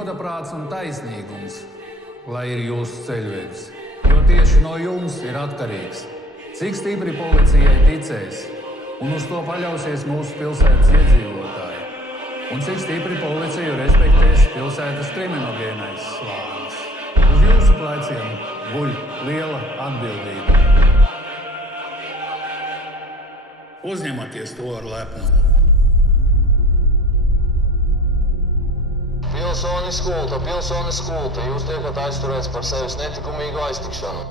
godaprāts un taisnīgums, lai ir jūsu ceļvedis. Jo tieši no jums ir atkarīgs, cik stipri policijai ticēs, un uz to paļausies mūsu pilsētas iedzīvotāji, un cik stipri policiju respektēs pilsētas kriminogēnais slānis. Uz jūsu pleciem guļ liela atbildība. Uzņematies to ar lepnumu. Pilsonis kulta, jūs tiekat aizturēts par sevis netikumīgu aiztikšanu.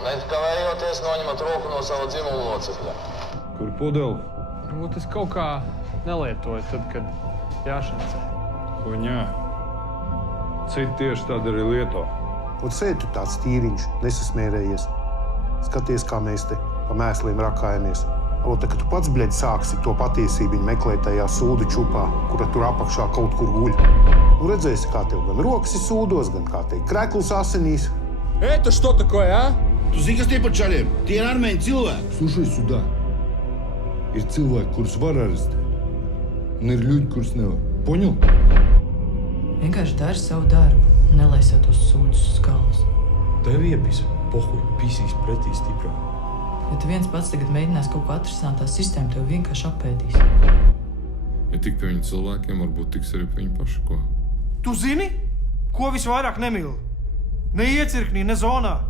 Nekavējoties noņemat roku no sava dzimuma locekļa. Kur pudeli? Varbūt es kaut kā nelietoju tad, kad jāšancē. Huņā. Citi tieši tādi arī lieto. Un sēdi tu tāds tīriņš, nesasmērējies. Skaties, kā mēs te pa mēsliem rakājamies. Un tad, kad tu pats, bļeģi, sāksi to patiesību meklēt tajā sūdu čupā, kura tur apakšā kaut kur guļ. Un redzēsi, kā tev gan rokas ir sūdos, gan kā tev krekls asinīs. Это что такое, а? Tu zini, kas tie par čaļiem? Tie ir armēņu cilvēki. Слушай сюда. Ir cilvēki, kurus var arestēt. Un ir ļuļi, kurus nevar. Poņu? Vienkārši dari savu darbu. Nelaisiet tos sūdus uz galvas. Tev iepis. Pohuj, pisīs pretī stiprā. Ja tu viens pats tagad mēģinās kaut ko atrisināt, tā sistēma tev vienkārši apēdīs. Ja tik pie viņa cilvēkiem, varbūt tiks arī pie viņa paša ko. Tu zini, ko visvairāk nemīl? Ne iecirknī, ne zonā.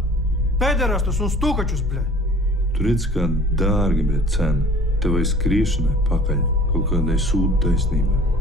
Pēderastus un stūkačus, bļē. Tu redz, kā dārga bija cena. Tevai skriešanai pakaļ kaut kādai sūdu taisnībai.